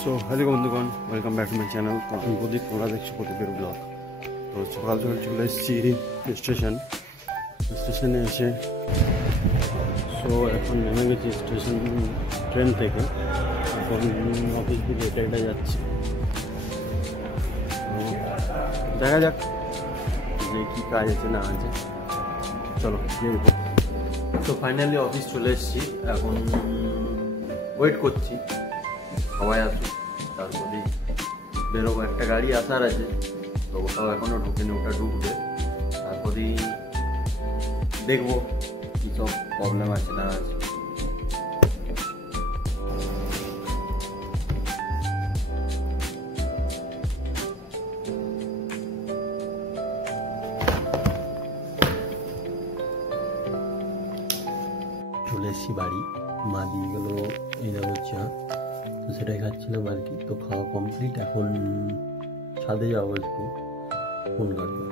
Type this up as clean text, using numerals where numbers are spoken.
So hello বন্ধুগণ, welcome back to my channel. তো আমি প্রদীপ, তোমরা দেখছো প্রদীপের ব্লগ। তো সকাল সকাল চলে এসেছি স্টেশনে এসে এখন নেমে গেছি ট্রেন থেকে। এখন অফিস দিকে এটা যাচ্ছি। দেখা যাক যে কী কাজ আছে না আছে, চলো দেখবো। তো ফাইনালি অফিস চলে এসেছি, এখন ওয়েট করছি সবাই আসুক, তারপরে বেরোবো। একটা গাড়ি আসার আছে, তো ওটাও এখনও ঢুকেনি, ওটা ঢুকবে। তারপরেই দেখবো কী সব প্রবলেম আছে না আছে। চলে এসেছি বাড়ি, মা দিয়ে গেল এই দেখো চা, তো সেটাই খাচ্ছিলাম আর কি। তো খাওয়া কমপ্লিট, এখন ছাদে যাবো একটু ফোন কাটবো।